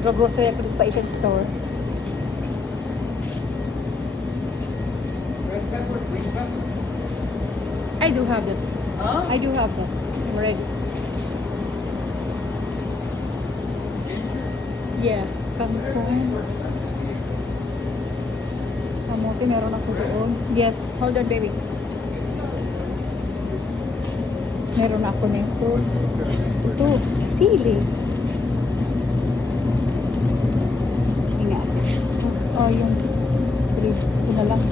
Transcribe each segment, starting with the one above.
Nag-grocery ako dito sa Asian store. Red pepper, green pepper. I do have it. Huh? I do have that. I'm ready. Yeah. Kangkong. Kamote, meron ako doon. Yes. Hold on, baby. Meron ako nito. Ito. Sili. Sige nga. Oh, yung ito na lang.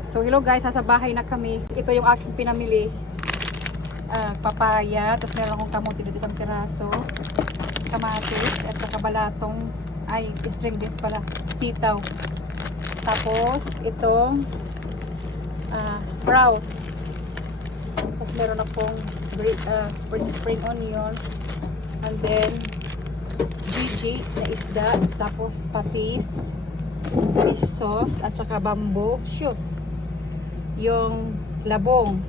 So, hello guys. Nasa bahay na kami. Ito yung aking pinamili. Papaya. Tapos meron akong kamote dito isang piraso. Kamatis. At saka balatong. Ay, string beans pala. Sitaw. Tapos, itong sprout. Tapos meron akong spring onions. And then, Gigi na isda. Tapos, patis. Fish sauce. At saka bamboo shoot. Yung labong.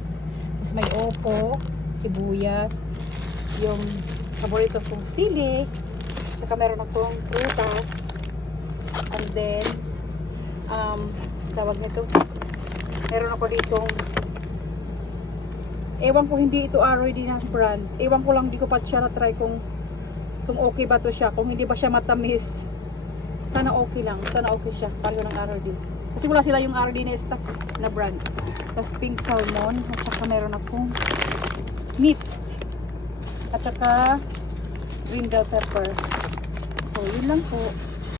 Tapos may opo. Sibuyas. Yung paborito kong sili. Tsaka meron akong prutas. And then, tawag nito, meron ako ditong, ewan ko, hindi ito ROD na brand, ewan ko lang, di ko pa siya na-try kung okay ba to siya, kung hindi ba siya matamis. Sana okay lang, sana okay siya, pareho ng ROD, kasi wala sila yung ROD na stock na brand. Tapos pink salmon, at saka meron akong meat, at saka green bell pepper. So yun lang po.